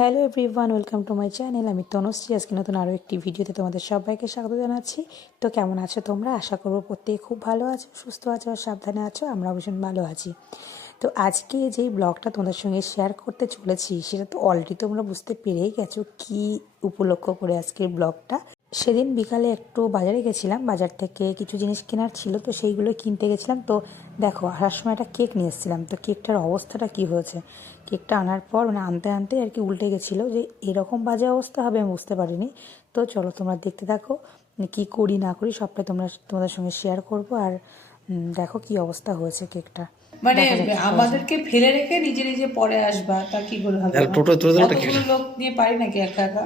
Hello everyone, welcome to my channel. আমি তনুশ্রী। আজকে নতুন আরও একটি ভিডিওতে তোমাদের সবাইকে স্বাগত জানাচ্ছি। তো কেমন আছো তোমরা? আশা করবো প্রত্যেকে খুব ভালো আছো, সুস্থ আছো আর সাবধানে আছো। আমরা ভীষণ ভালো আছি। তো আজকে যেই ব্লগটা তোমাদের সঙ্গে শেয়ার করতে চলেছি সেটা তো অলরেডি তোমরা বুঝতে পেরেই গেছো কী উপলক্ষ করে আজকের ব্লগটা। সেদিন বিকালে একটু বাজারে গেছিলাম, বাজার থেকে কিছু জিনিস কেনার ছিল, তো সেইগুলো কিনতে গেছিলাম। তো দেখো, আসার সময় একটা কেক নিয়ে এসেছিলাম। তো কেকটার অবস্থাটা কী হয়েছে, কেকটা আনার পর আনতে আনতে আর কি উল্টে গেছিলো। যে এরকম বাজে অবস্থা হবে আমি বুঝতে পারিনি। তো চলো তোমরা দেখতে থাকো, কী করি না করি সবটাই তোমাদের সঙ্গে শেয়ার করবো। আর দেখো কী অবস্থা হয়েছে কেকটা। মানে আমাদেরকে ফেলে রেখে নিজে নিজে পরে আসবা, তা কি করে হবে? অতগুলো লোক নিয়ে পারি নাকি একা একা?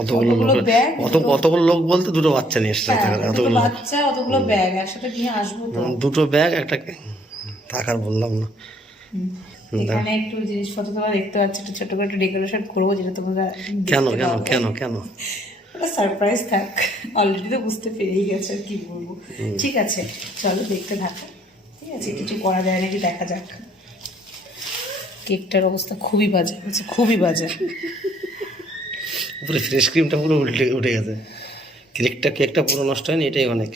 অতগুলো ব্যাগ, অতগুলো লোক বলতে দুটো বাচ্চা নিয়ে এসছে। দুটো বাচ্চা, অতগুলো ব্যাগ একসাথে নিয়ে আসবো তো? দুটো ব্যাগ একটা থাকার বললাম না। এখানে একটু জিনিসপত্র তোমরা দেখতে পাচ্ছ, একটু ছোট করে একটু ডেকোরেশন করবো, যেটা তোমরা কেন কেন কেন কেন ওটা সারপ্রাইজ থাক। অলরেডি তো বুঝতে পেরেই গেছে, আর কি বলবো। ঠিক আছে, চলো দেখতে থাকো। ঠিক আছে, কিছু করা যায় নাকি দেখা যাক। কেকটার অবস্থা খুবই বাজে হচ্ছে, খুবই বাজে। পুরো ফ্রেশ ক্রিমটা পুরো উঠে গেছে। কেকটা পুরো নষ্ট হয়নি, এটাই অনেক।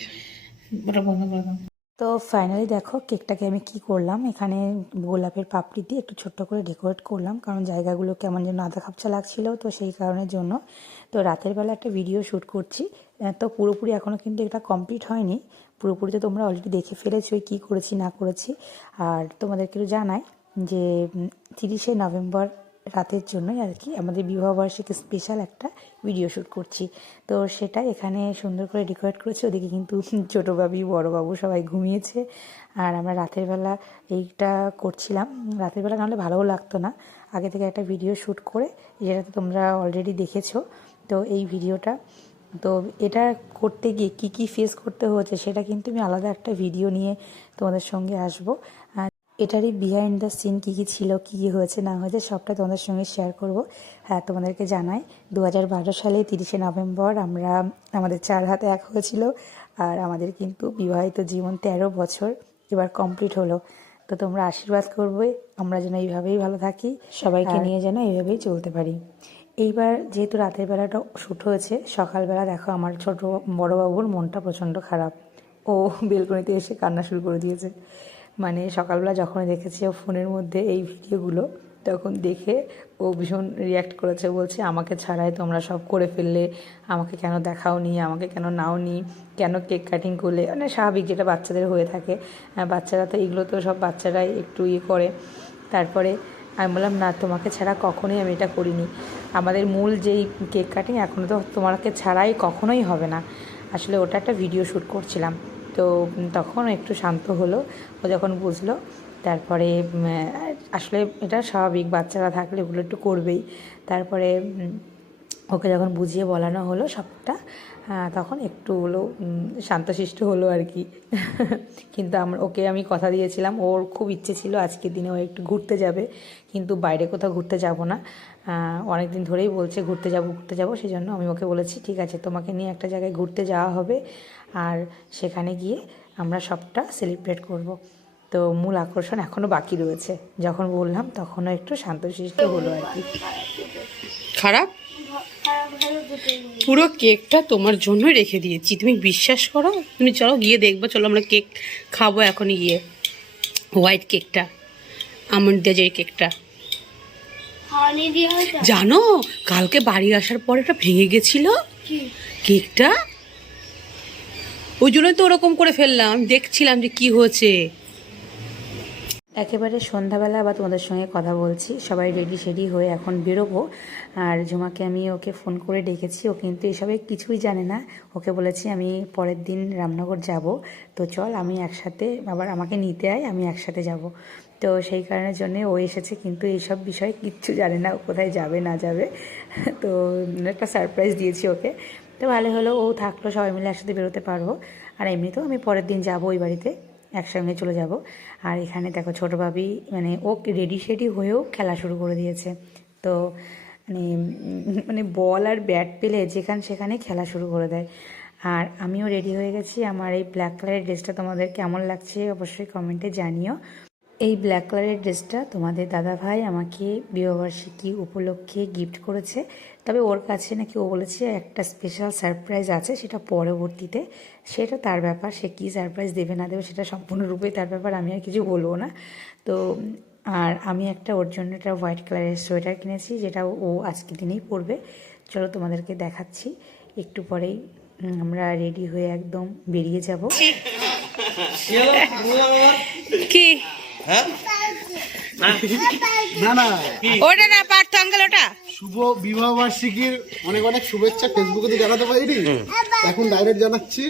ওটা বন্ধ করে দাও। তো ফাইনালি দেখো কেকটাকে আমি কি করলাম, এখানে গোলাপের পাপড়ি দিয়ে একটু ছোট্ট করে ডেকোরেট করলাম, কারণ জায়গাগুলো কেমন যেন আধা খাপচা লাগছিল, তো সেই কারণের জন্য। তো রাতের বেলা একটা ভিডিও শ্যুট করছি, তো পুরোপুরি এখনও কিন্তু এটা কমপ্লিট হয়নি। পুরোপুরি তো তোমরা অলরেডি দেখে ফেলেছো কী করেছি না করেছি। আর তোমাদেরকে জানাই যে 30শে নভেম্বর রাতের জন্যই আর কি আমাদের বিবাহবার্ষিকী স্পেশাল একটা ভিডিও শ্যুট করছি। তো সেটা এখানে সুন্দর করে ডেকোরেট করেছি। ওদিকে কিন্তু ছোটো বাবু বড়ো বাবু সবাই ঘুমিয়েছে, আর আমরা রাতের বেলা এইটা করছিলাম। রাতের বেলা নাহলে ভালোও লাগতো না। আগে থেকে একটা ভিডিও শ্যুট করে, যেটাতে তোমরা অলরেডি দেখেছো। তো এই ভিডিওটা, তো এটা করতে গিয়ে কী কী ফেস করতে হয়েছে সেটা কিন্তু আমি আলাদা একটা ভিডিও নিয়ে তোমাদের সঙ্গে আসবো। এটারই বিহাইন্ড দ্য সিন কী কী ছিল, কী কী হয়েছে না হয়েছে সবটা তোমাদের সঙ্গে শেয়ার করব। হ্যাঁ, তোমাদেরকে জানাই 2012 সালে 30শে নভেম্বর আমরা আমাদের 4 হাতে এক হয়েছিল। আর আমাদের কিন্তু বিবাহিত জীবন 13 বছর এবার কমপ্লিট হলো। তো তোমরা আশীর্বাদ করবে আমরা যেন এইভাবেই ভালো থাকি, সবাইকে নিয়ে যেন এইভাবেই চলতে পারি। এইবার যেহেতু রাতের বেলাটা শ্যুট হয়েছে, সকালবেলা দেখো আমার ছোটো বড়োবাবুর মনটা প্রচণ্ড খারাপ। ও বেলকনিতে এসে কান্না শুরু করে দিয়েছে। মানে সকালবেলা যখনই দেখেছে ও ফোনের মধ্যে এই ভিডিওগুলো, তখন দেখে ও ভীষণ রিয়্যাক্ট করেছে। বলছে আমাকে ছাড়াই তোমরা সব করে ফেললে, আমাকে কেন দেখাওনি, আমাকে কেন নাওনি, কেন কেক কাটিং করলে। মানে স্বাভাবিক যেটা বাচ্চাদের হয়ে থাকে, বাচ্চারা তো এগুলো তো সব বাচ্চারাই একটু ইয়ে করে। তারপরে আমি বললাম না, তোমাকে ছাড়া কখনোই আমি এটা করিনি। আমাদের মূল যেই কেক কাটিং এখনও তো তোমাকে ছাড়াই কখনোই হবে না। আসলে ওটা একটা ভিডিও শ্যুট করছিলাম। তো তখন একটু শান্ত হলো ও যখন বুঝলো। তারপরে আসলে এটা স্বাভাবিক, বাচ্চারা থাকলে ওগুলো একটু করবেই। তারপরে ওকে যখন বুঝিয়ে বলানো হলো সবটা, তখন একটু হলো শান্তশিষ্ট হলো আর কি। কিন্তু ওকে আমি কথা দিয়েছিলাম, ওর খুব ইচ্ছে ছিল আজকের দিনে ও একটু ঘুরতে যাবে, কিন্তু বাইরে কোথাও ঘুরতে যাব না। অনেক দিন ধরেই বলছে ঘুরতে যাব, সেই জন্য আমি ওকে বলেছি ঠিক আছে তোমাকে নিয়ে একটা জায়গায় ঘুরতে যাওয়া হবে, আর সেখানে গিয়ে আমরা সবটা সেলিব্রেট করব। তো মূল আকর্ষণ এখনও বাকি রয়েছে। যখন বললাম তখনও একটু শান্তশিষ্ট হলো আর কি। খারাপ? পুরো কেকটা তোমার জন্য রেখে দিয়েছি, তুমি বিশ্বাস করো। তুমি চলো গিয়ে দেখবো, চলো আমরা কেক খাবো এখনই গিয়ে। হোয়াইট কেকটা, আমন্ড দিয়ে যে কেকটা, জানো কালকে বাড়ি আসার পর এটা ভেঙে গেছিল কেকটা, ওই জন্যই তো ওরকম করে ফেললাম। দেখছিলাম যে কি হয়েছে। একেবারে সন্ধ্যাবেলা আবার তোমাদের সঙ্গে কথা বলছি, সবাই রেডি সেডি হয়ে এখন বেরোবো। আর ঝুমাকে আমি ওকে ফোন করে ডেকেছি, ও কিন্তু এসবে কিছুই জানে না। ওকে বলেছি আমি পরের দিন রামনগর যাব, তো চল আমি একসাথে, আবার আমাকে নিতে আয়, আমি একসাথে যাব। তো সেই কারণের জন্যে ও এসেছে, কিন্তু এইসব বিষয়ে কিচ্ছু জানে না, ও কোথায় যাবে না যাবে। তো একটা সারপ্রাইজ দিয়েছি ওকে। তো ভালো হলো, ও থাকলো, সবাই মিলে একসাথে বেরোতে পারবো। আর এমনিতেও আমি পরের দিন যাবো ওই বাড়িতে, একসঙ্গে চলে যাব। আর এখানে দেখো ছোটো ভাবি মানে ও রেডি শেডি হয়েও খেলা শুরু করে দিয়েছে। তো মানে মানে বল আর ব্যাট পেলে যেখানে সেখানে খেলা শুরু করে দেয়। আর আমিও রেডি হয়ে গেছি। আমার এই ব্ল্যাক কালারের ড্রেসটা তোমাদের কেমন লাগছে অবশ্যই কমেন্টে জানিও। এই ব্ল্যাক কালারের ড্রেসটা তোমাদের দাদাভাই আমাকে বিবাহবার্ষিকী উপলক্ষে গিফট করেছে। তবে ওর কাছে নাকি ও বলেছে একটা স্পেশাল সারপ্রাইজ আছে, সেটা পরবর্তীতে, সেটা তার ব্যাপার। সে কী সারপ্রাইজ দেবে না দেবে সেটা সম্পূর্ণরূপেই তার ব্যাপার, আমি আর কিছু বলবো না। তো আর আমি একটা ওর জন্য একটা হোয়াইট কালারের সোয়েটার কিনেছি, যেটা ও আজকের দিনেই পরবে। চলো তোমাদেরকে দেখাচ্ছি। একটু পরেই আমরা রেডি হয়ে একদম বেরিয়ে যাব। কি না না, ওটা না পার্থ আঙ্কেল, ওটা শুভ বিবাহ বার্ষিকীর অনেক অনেক শুভেচ্ছা। ফেসবুকে তো জানাতে পারিনি, এখন ডাইরেক্ট জানাচ্ছি।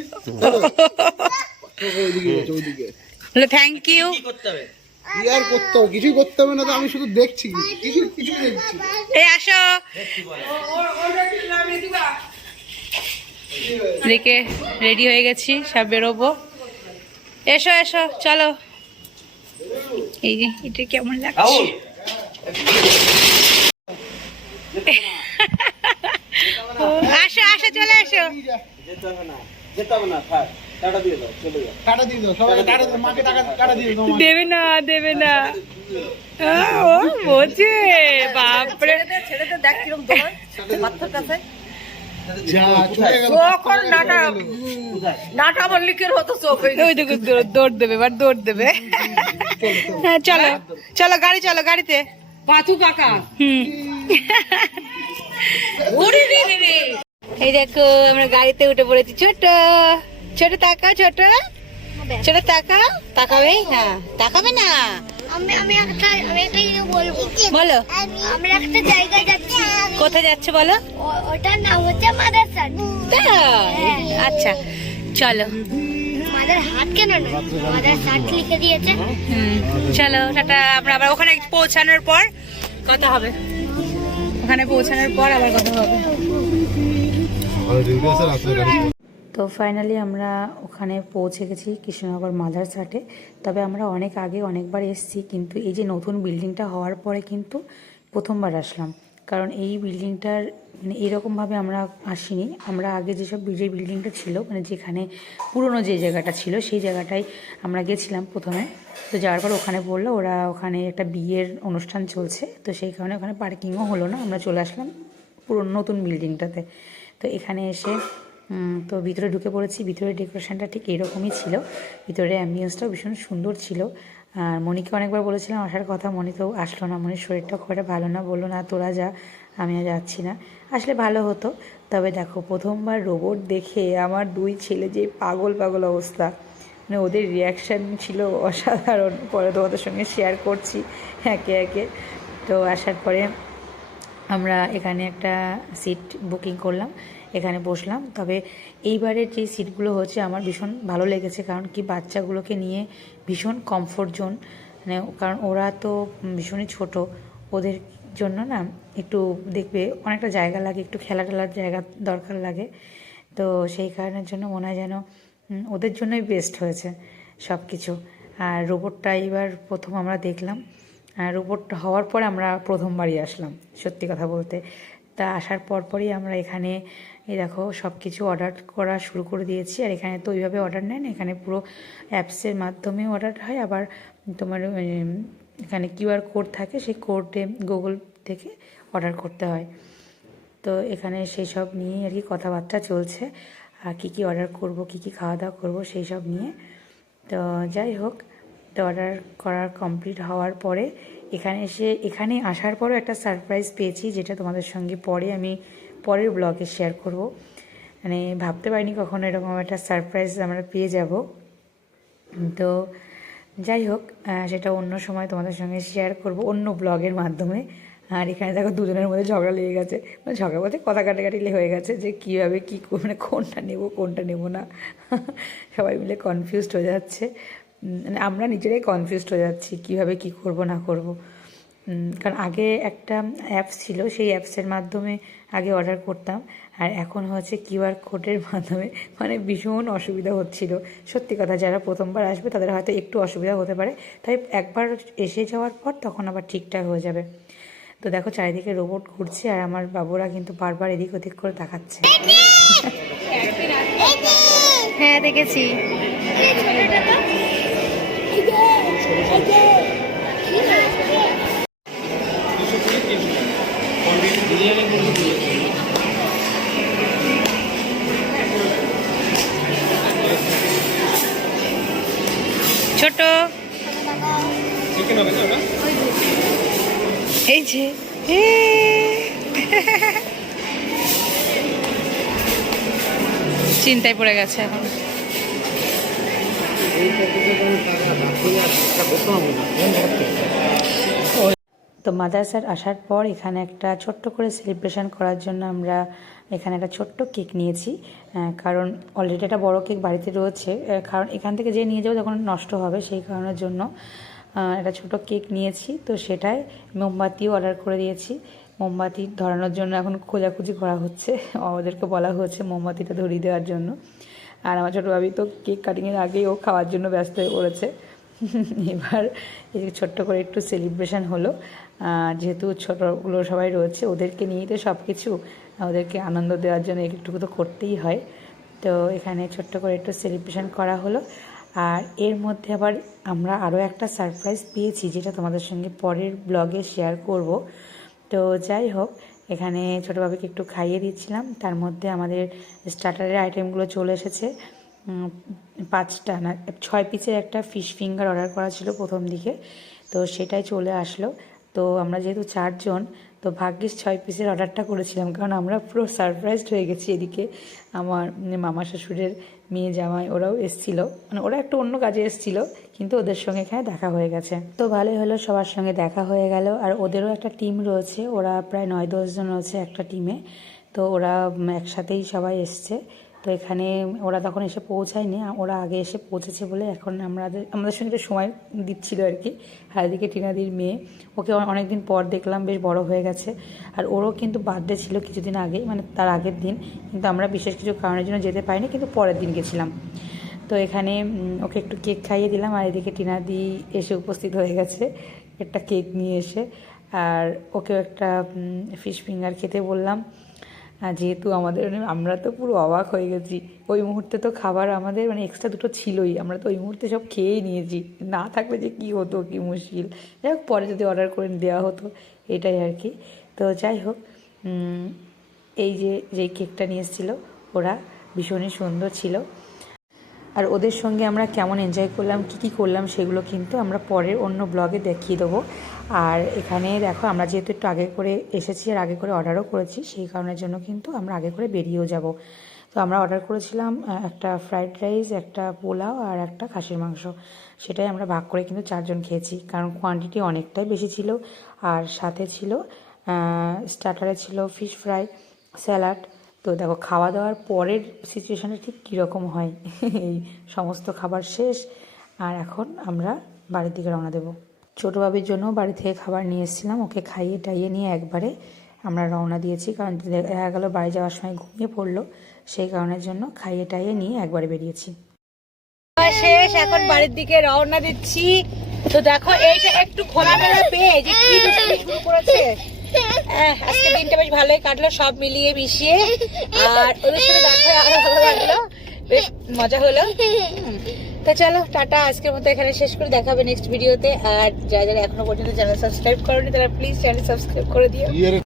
ওইদিকে থ্যাংক ইউ। কি আর করতে হবে? কিছুই করতে হবে না তো, আমি শুধু দেখছি, কিছু কিছু দেখছি। এই আসো, দেখে রেডি হয়ে গেছি, সব বেরোবো। এসো এসো, চলো। এই যে এটা কেমন লাগছে? আসো আসো, চলে আসো। টাটা দিয়ে দাও সবাই, টাটা দাও মাকে, টাটা দিয়ে দাও। দেবে না দেবে না, ও বোঝে। বাপরে, যা চলে গেল। ওই দেখো দৌড় দেবে, এবার দৌড় দেবে। হ্যাঁ চলো চলো, গাড়ি চলো, গাড়িতে। পাথু কাকা, এই দেখো আমরা গাড়িতে উঠে পড়েছি। ছোট ছোট তাকা, ছোট ছোট তাকা, তাকাবে? হ্যাঁ তাকাবে না। আমি একটা জিনিস বলবো। বলো, আমরা একটা জায়গায় যাচ্ছি। কোথায় যাচ্ছে বলো? ওটার নাম হচ্ছে মাদ্রাসা। আচ্ছা চলো। মাদার হাট কেন না, মাদার হাট লিখে দিয়েছে। চলো টাটা। আমরা আবার ওখানে পৌঁছানোর পর কথা হবে, ওখানে পৌঁছানোর পর আবার কথা হবে। তো ফাইনালি আমরা ওখানে পৌঁছে গেছি, কৃষ্ণনগর মাদারসাটে। তবে আমরা অনেক আগে অনেকবার এসেছি, কিন্তু এই যে নতুন বিল্ডিংটা হওয়ার পরে কিন্তু প্রথমবার আসলাম। কারণ এই বিল্ডিংটার মানে এইরকমভাবে আমরা আসিনি। আমরা আগে যেসব যে বিল্ডিংটা ছিল, মানে যেখানে পুরনো যে জায়গাটা ছিল সেই জায়গাটায় আমরা গেছিলাম প্রথমে। তো যাওয়ার পর ওখানে বললো ওরা ওখানে একটা বিয়ের অনুষ্ঠান চলছে, তো সেই কারণে ওখানে পার্কিংও হলো না, আমরা চলে আসলাম পুরনো নতুন বিল্ডিংটাতে। তো এখানে এসে তো ভিতরে ঢুকে পড়েছি। ভিতরে ডেকোরেশনটা ঠিক এরকমই ছিল, ভিতরে অ্যাম্বিয়েন্সটাও ভীষণ সুন্দর ছিল। আর মনিকে অনেকবার বলেছিলাম আসার কথা, মনি তো আসলো না। মনির শরীরটা খুব একটা ভালো না, বললো না তোরা যা, আমি আর যাচ্ছি না। আসলে ভালো হতো। তবে দেখো প্রথমবার রোবট দেখে আমার দুই ছেলে যে পাগল পাগল অবস্থা, মানে ওদের রিয়াকশান ছিল অসাধারণ। পরে তোমাদের সঙ্গে শেয়ার করছি একে একে। তো আসার পরে আমরা এখানে একটা সিট বুকিং করলাম, এখানে বসলাম। তবে এইবারের যে সিটগুলো হচ্ছে আমার ভীষণ ভালো লেগেছে, কারণ কি বাচ্চাগুলোকে নিয়ে ভীষণ কমফোর্ট জোন। মানে কারণ ওরা তো ভীষণই ছোট, ওদের জন্য না একটু দেখবে অনেকটা জায়গা লাগে, একটু খেলা টেলার জায়গা দরকার লাগে। তো সেই কারণের জন্য মনে হয় যেন ওদের জন্যই বেস্ট হয়েছে সব কিছু। আর রোবটটা এবার প্রথম আমরা দেখলাম, রোবট হওয়ার পর আমরা প্রথমবারই আসলাম সত্যি কথা বলতে। তা আসার পরপরই আমরা এখানে এই দেখো সব কিছু অর্ডার করা শুরু করে দিয়েছি। আর এখানে তো ওইভাবে অর্ডার নেয় না, এখানে পুরো অ্যাপসের মাধ্যমে অর্ডার হয়। আবার তোমার এখানে কিউআর কোড থাকে, সেই কোডে গুগল থেকে অর্ডার করতে হয়। তো এখানে সেই সব নিয়ে আর কি কথাবার্তা চলছে, আর কী কী অর্ডার করব, কী কী খাওয়া দাওয়া করবো সেই সব নিয়ে। তো যাই হোক, তো অর্ডার করার কমপ্লিট হওয়ার পরে এখানে আসার পরেও একটা সারপ্রাইজ পেয়েছি, যেটা তোমাদের সঙ্গে পরে আমি পরের ব্লগে শেয়ার করব। মানে ভাবতে পারিনি কখনো এরকম একটা সারপ্রাইজ আমরা পেয়ে যাব। তো যাই হোক, সেটা অন্য সময় তোমাদের সঙ্গে শেয়ার করব অন্য ব্লগের মাধ্যমে। আর এখানে দেখো দুজনের মধ্যে ঝগড়া লেগে গেছে, মানে ঝগড়া বলতে কথা কাটাকাটি হয়ে গেছে যে কীভাবে কী মানে কোনটা নেব না সবাই মিলে কনফিউজড হয়ে যাচ্ছে। মানে আমরা নিজেরাই কনফিউজড হয়ে যাচ্ছি কীভাবে কী করব না করব। কারণ আগে একটা অ্যাপস ছিল, সেই অ্যাপসের মাধ্যমে আগে অর্ডার করতাম, আর এখন হচ্ছে কিউআর কোডের মাধ্যমে। মানে ভীষণ অসুবিধা হচ্ছিল সত্যি কথা। যারা প্রথমবার আসবে তাদের হয়তো একটু অসুবিধা হতে পারে, তাই একবার এসে যাওয়ার পর তখন আবার ঠিকঠাক হয়ে যাবে। তো দেখো চারিদিকে রোবট ঘুরছে, আর আমার বাবুরা কিন্তু বারবার এদিক ওদিক করে তাকাচ্ছে। হ্যাঁ দেখেছি। ছোট এই যে চিন্তায় পড়ে গেছে এখন। তো মাদ্রাসার আসার পর এখানে একটা ছোট্ট করে সেলিব্রেশন করার জন্য আমরা এখানে একটা ছোট্ট কেক নিয়েছি, কারণ অলরেডি একটা বড় কেক বাড়িতে রয়েছে, কারণ এখান থেকে যে নিয়ে যাবো তখন নষ্ট হবে, সেই কারণের জন্য একটা ছোট কেক নিয়েছি। তো সেটাই মোমবাতিও অর্ডার করে দিয়েছি, মোমবাতি ধরানোর জন্য এখন খোঁজাখুঁজি করা হচ্ছে, ওদেরকে বলা হচ্ছে মোমবাতিটা ধরিয়ে দেওয়ার জন্য। আর আমার ছোটো ভাবি তো কেক কাটিংয়ের আগেই ও খাওয়ার জন্য ব্যস্ত হয়ে পড়েছে। এবার এই যে ছোট্ট করে একটু সেলিব্রেশন হলো, যেহেতু ছোটোগুলো সবাই রয়েছে ওদেরকে নিয়েই তো সব কিছু, ওদেরকে আনন্দ দেওয়ার জন্য একটু তো করতেই হয়। তো এখানে ছোট্ট করে একটু সেলিব্রেশন করা হলো। আর এর মধ্যে আবার আমরা আরও একটা সারপ্রাইজ পেয়েছি, যেটা তোমাদের সঙ্গে পরের ব্লগে শেয়ার করব। তো যাই হোক, এখানে ছোটোভাবেকে একটু খাইয়ে দিচ্ছিলাম, তার মধ্যে আমাদের স্টার্টারের আইটেমগুলো চলে এসেছে। 5টা না 6 পিসের একটা ফিশ ফিঙ্গার অর্ডার করা ছিল প্রথম দিকে, তো সেটাই চলে আসলো। তো আমরা যেহেতু 4 জন, তো ভাগ্যিস 6 পিসের অর্ডারটা করেছিলাম, কারণ আমরা পুরো সারপ্রাইজড হয়ে গেছি। এদিকে আমার মামা শ্বশুরের মেয়ে জামাই ওরাও এসেছিলো, মানে ওরা একটু অন্য কাজে এসেছিলো, কিন্তু ওদের সঙ্গে এখানে দেখা হয়ে গেছে। তো ভালোই হলো, সবার সঙ্গে দেখা হয়ে গেল। আর ওদেরও একটা টিম রয়েছে, ওরা প্রায় 9-10 জন রয়েছে একটা টিমে, তো ওরা একসাথেই সবাই এসছে। তো এখানে ওরা তখন এসে পৌঁছায়নি, ওরা আগে এসে পৌঁছেছে বলে এখন আমাদের সঙ্গে একটু সময় দিচ্ছিল আর কি। আর এদিকে টিনাদির মেয়ে, ওকে অনেকদিন পর দেখলাম, বেশ বড় হয়ে গেছে। আর ওরও কিন্তু বার্থডে ছিল কিছুদিন আগেই, মানে তার আগের দিন, কিন্তু আমরা বিশেষ কিছু কারণের জন্য যেতে পারিনি, কিন্তু পরের দিন গেছিলাম। তো এখানে ওকে একটু কেক খাইয়ে দিলাম, আর এদিকে টিনাদি এসে উপস্থিত হয়ে গেছে একটা কেক নিয়ে এসে। আর ওকেও একটা ফিশ ফিঙ্গার খেতে বললাম, যেহেতু আমরা তো পুরো অবাক হয়ে গেছি। ওই মুহূর্তে তো খাবার আমাদের মানে এক্সট্রা 2টো ছিলই, আমরা তো ওই মুহূর্তে সব খেয়েই নিয়েছি, না থাকলে যে কী হতো, কী মুশকিল। যাই হোক, পরে যদি অর্ডার করে দেওয়া হতো, এটাই আর কি। তো যাই হোক, এই যে কেকটা নিয়ে এসেছিলো ওরা, ভীষণই সুন্দর ছিল। আর ওদের সঙ্গে আমরা কেমন এনজয় করলাম, কী করলাম, সেগুলো কিন্তু আমরা পরের অন্য ব্লগে দেখিয়ে দেবো। আর এখানে দেখো, আমরা যেহেতু একটু আগে করে এসেছি আর আগে করে অর্ডারও করেছি, সেই কারণের জন্য কিন্তু আমরা আগে করে বেরিয়েও যাব। তো আমরা অর্ডার করেছিলাম একটা ফ্রাইড রাইস, একটা পোলাও আর একটা খাসির মাংস, সেটাই আমরা ভাগ করে কিন্তু 4 জন খেয়েছি, কারণ কোয়ান্টিটি অনেকটাই বেশি ছিল। আর সাথে ছিল স্টার্টারে ছিল ফিশ ফ্রাই, স্যালাড। তো দেখো, খাওয়া দাওয়ার পরের সিচুয়েশানটা ঠিক কীরকম হয়। এই সমস্ত খাবার শেষ, আর এখন আমরা বাড়ির দিকে রওনা দেবো। ছোটো বাবির জন্য বাড়ি থেকে খাবার নিয়ে এসেছিলাম, ওকে খাইয়ে টাইয়ে নিয়ে একবারে আমরা রওনা দিয়েছি, কারণ দেখা গেলো বাড়ি যাওয়ার সময় ঘুমিয়ে পড়লো, সেই কারণের জন্য খাইয়ে টাইয়ে নিয়ে একবারে বেরিয়েছি। শেষ, এখন বাড়ির দিকে রওনা দিচ্ছি। তো দেখো, এইটা একটু খোলামেলা পেয়ে যে কি দুষ্টুমি শুরু করেছে। আজকে দিনটা বেশ ভালোই কাটলো, সব মিলিয়ে মিশিয়ে। আর ওদের সাথে দেখা আরো ভালো লাগলো, বেশ মজা হলো। তো চলো, টাটা, আজকের মতো এখানে শেষ করে, দেখা হবে নেক্সট ভিডিওতে। আর যারা যারা এখনো পর্যন্ত চ্যানেল সাবস্ক্রাইব করোনি, তারা প্লিজ চ্যানেল সাবস্ক্রাইব করে দিও।